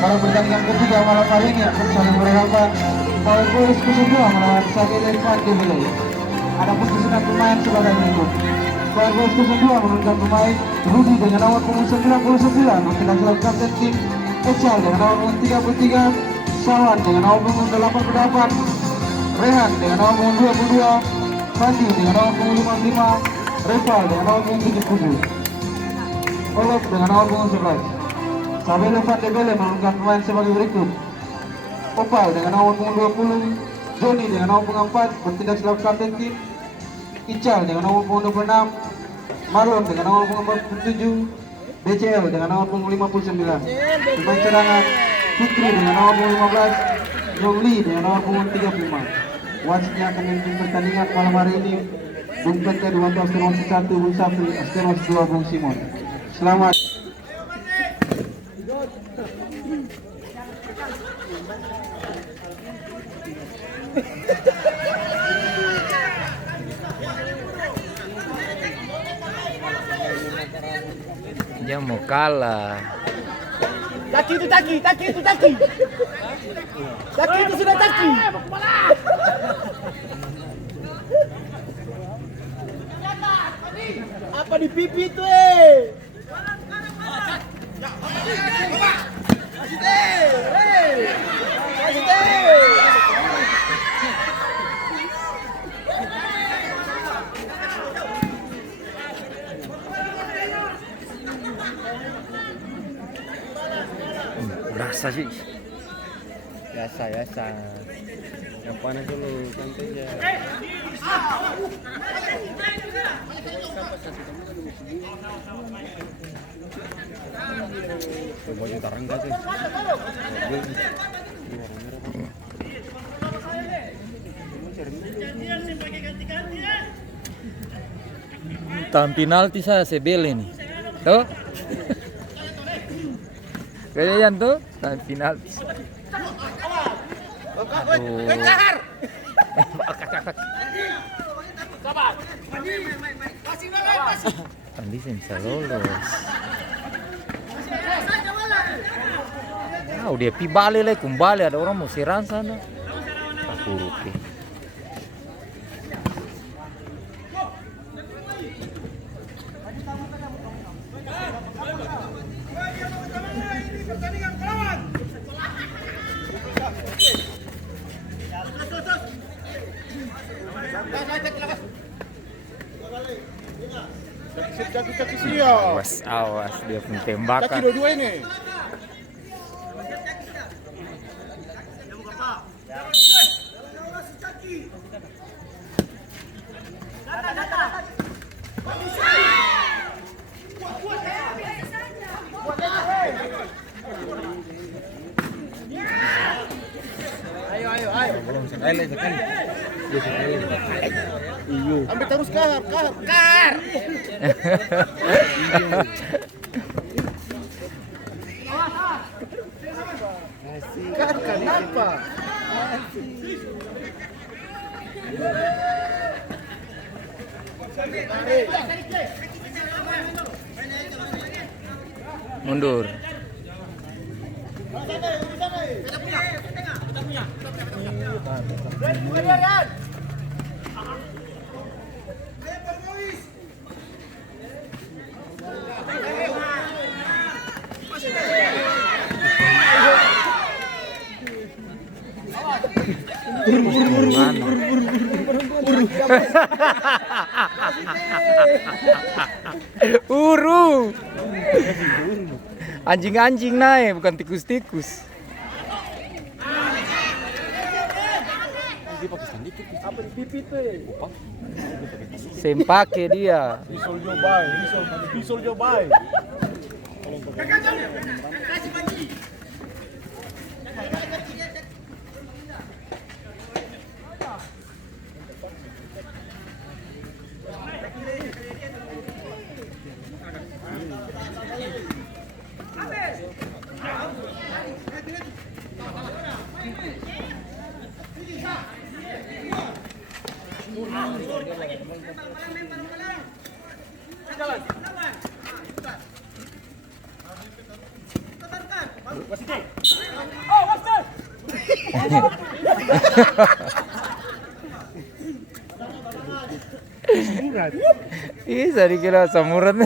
Pada pertandingan ketiga malam hari ini akan saling berhadapan Power Boys 02 melawan Sabile Infante Village. Adapun susunan pemain sebagai berikut. Power Boys 02 menurunkan pemain Rudi dengan nomor punggung 99, laki-laki kapten tim Echal dengan nomor punggung 33, Sawan dengan nomor punggung 88, Rehan dengan nomor punggung 22, Fandi dengan nomor punggung 55, Reval dengan nomor punggung 77, Olaf dengan nomor punggung 11. Sabile Infante Village menurunkan pemain sebagai berikut. Opal dengan nomor punggung 20, Joni dengan nomor punggung 4, bertindak selaku kapten tim. Ical dengan nomor punggung 26, Marlon dengan nomor punggung 47, BCL dengan nomor punggung 59. Pemain cadangan Fitri dengan nomor punggung 15, Yongli dengan nomor punggung 35. Wasitnya akan memimpin pertandingan malam hari ini. Bung PT dibantu Askenos 1, Bung Safri, Askenos 2, Bung Simon. Selamat. Dia mau kalah. Taki itu taki, taki itu taki. Taki itu sudah taki. Apa di pipi itu Berasa sih. Biasa. Yang panas dulu santai aja. Baju tarangga sih. Tahun penalti saya sebel ini. Tuh. Kayaknya tuh tahun penalti. Aduh. Tadi bisa lolos. Ah, udah pi balik lagi, kembali ada orang mau serang sana. Aku rugi. Awas dia pun tembakan. Kaki dua-dua ini. Ayo. Ambil terus kar. Kar kenapa? Mundur. Uru. Anjing-anjing naik, bukan tikus-tikus. Apa di pipi tuh? Sempake dia. Pisau Jobai. Bisa dikira samuran.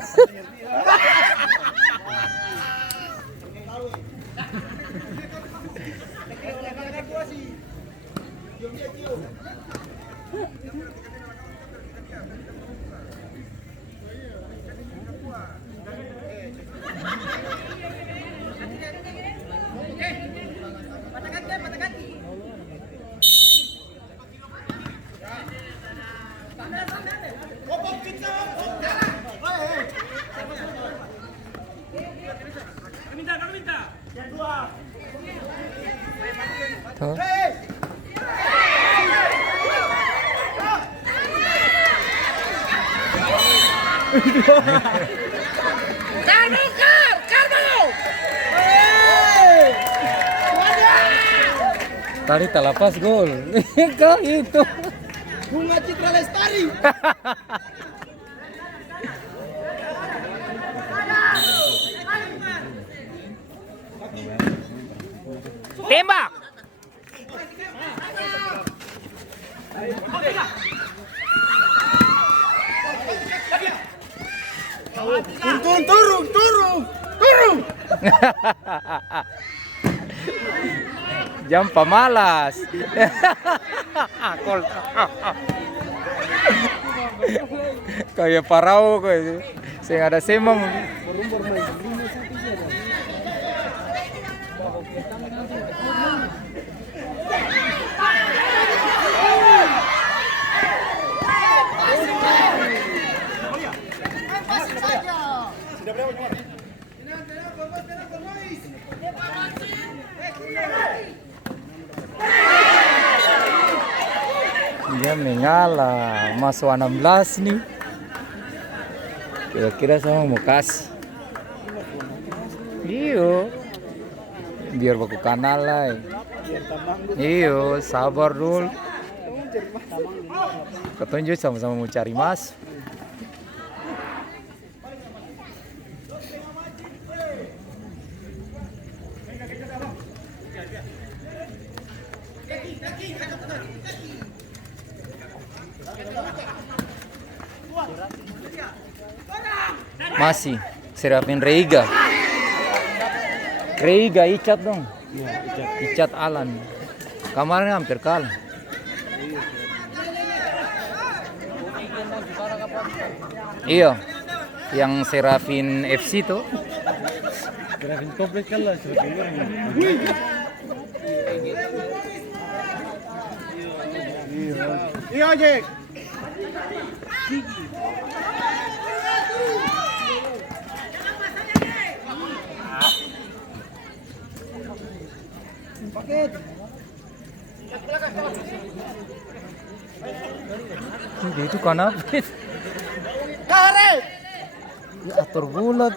Tuh. Tadi telepas gol. Kau itu. Bunga Citra Lestari. Tembak. Turun. Jam pemalas. Kayak parau kayak. Saya ada semang. Dia mengalah, masuk 16 nih. Kira-kira sama mau kasih. Iyo, biar baku kanal lah. Iyo, sabar dulu. Ketunjuk sama-sama mau cari mas. Masih Serafin Reiga Icat dong. Icat Alan kemarin hampir kalah. Iya, yang Serafin FC tuh. Serafin komplek kalah. Iya, Jack. Paket. Itu kenapa? Kare. Ya, atur bulat.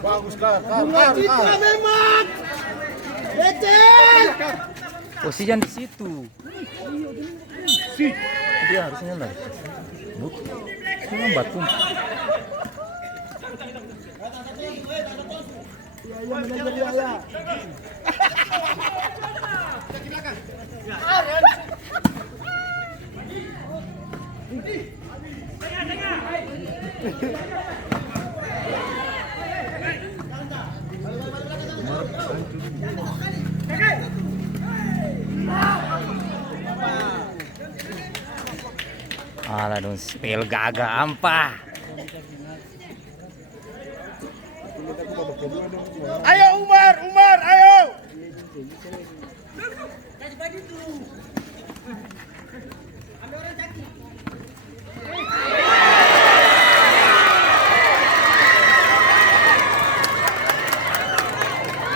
Bagus Kak. Citra memang. Becek. Posisinya di situ. Dia harusnya lari. Cuma batu. Alah dong, spell gaga ampah. Ayo Umar, ayo.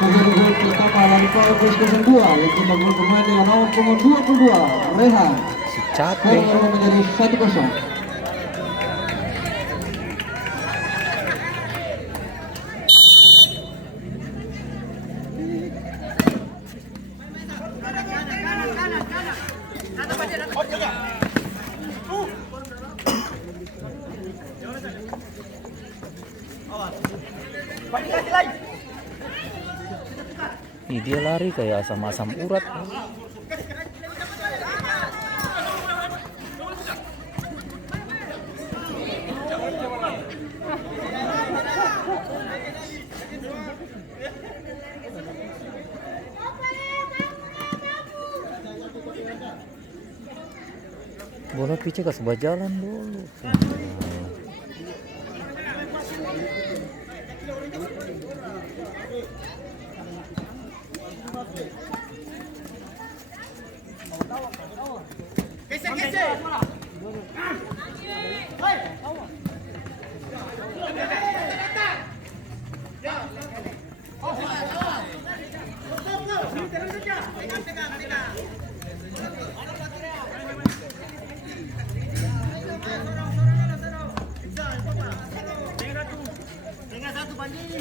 Gol pertama dari Power Boys 02 yang kita bermain dengan nomor punggung 22 Rehan. Si capek. Skor menjadi 1-0. Ih, dia lari kayak asam-asam urat. Bola pice ke sebelah jalan dulu. Geser. Bagini.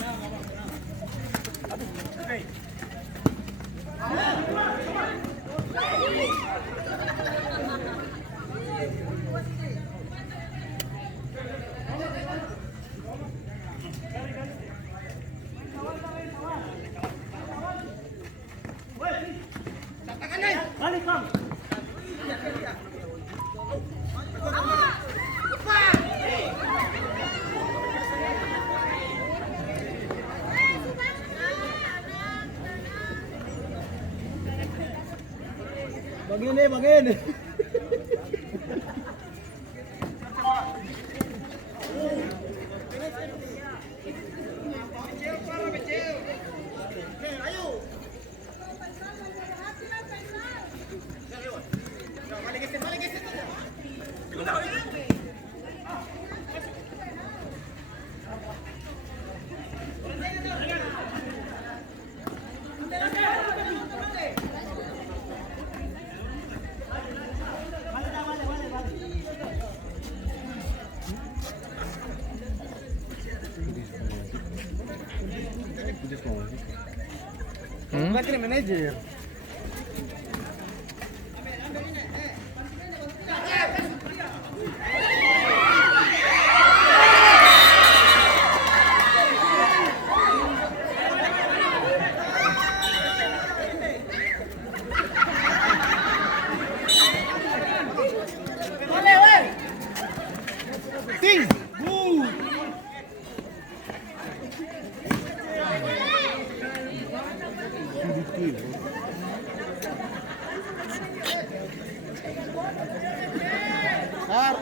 Ganti manajer.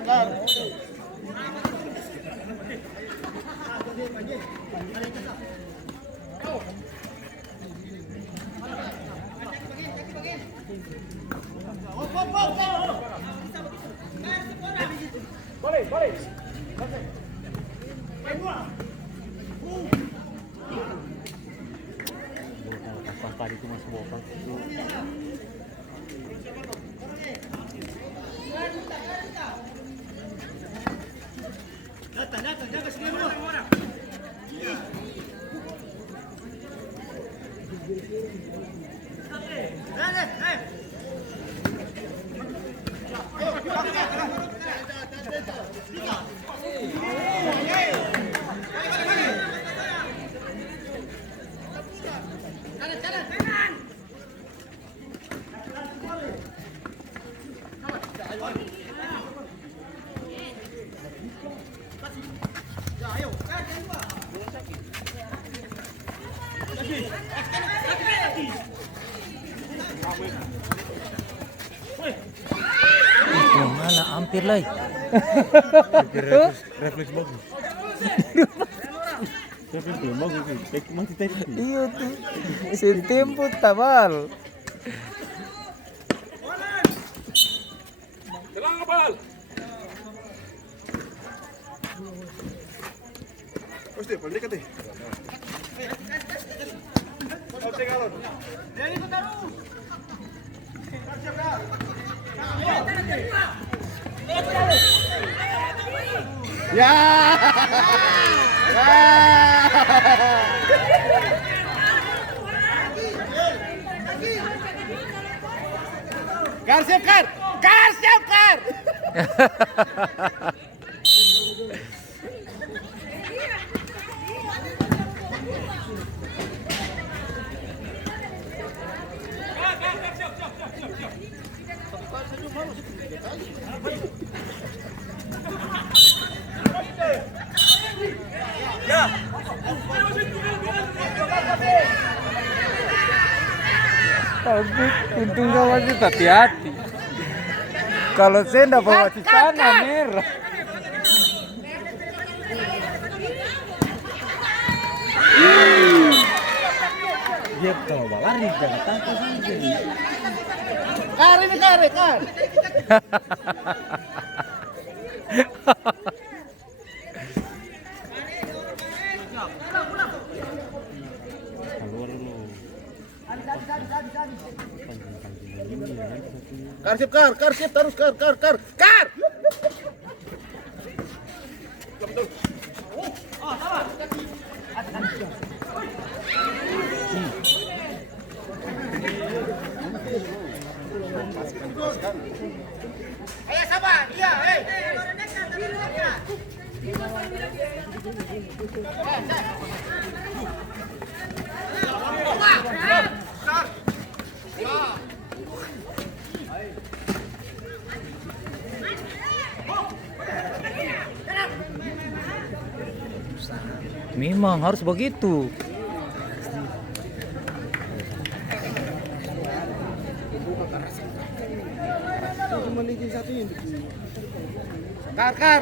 Dar. Boleh. Padi itu masuk bokal. Datang, jaga sini bro. Mana hampir lah. Refleks bagus. Siapa yang belum bagus sih? Masih teknik. Iya tuh. Si tempo tabal. Pasti, balik deh. Ya. Kar siap kar. Kar siap kar. Tapi untungnya masih hati-hati. Kalau saya ndak bawa di sana merah. Dia kalau lari jangan tangkap saja. Kar ini kar. Kar siap terus kar. Ayo sabar, iya, Memang harus begitu. Kar. Kar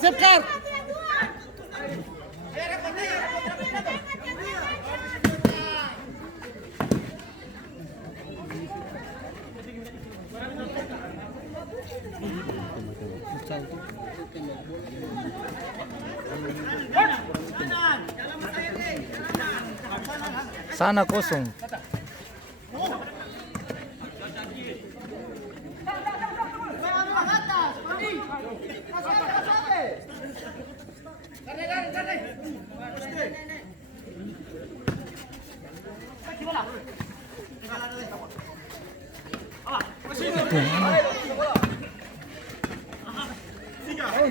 siap kar. Sana kosong.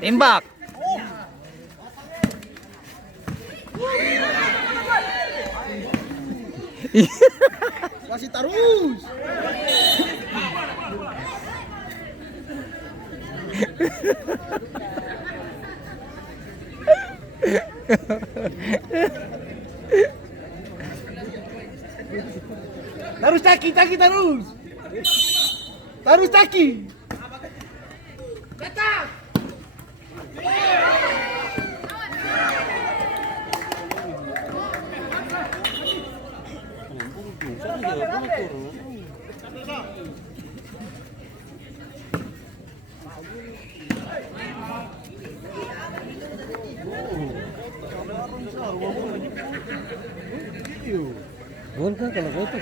Tembak. Masih terus. Terus taki terus. Terus taki. Kata. Gol kan kalau gitu?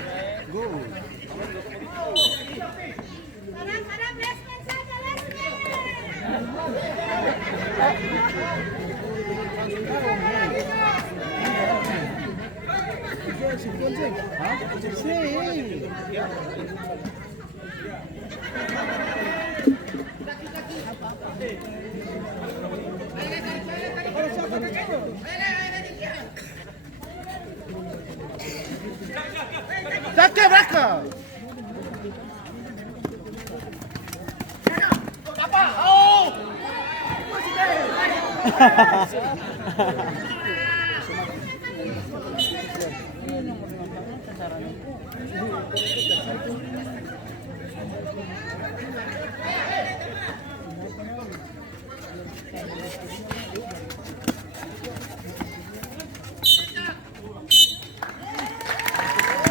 Kadang-kadang basement saja, basement. Belakang, belakang. Apa? Oh!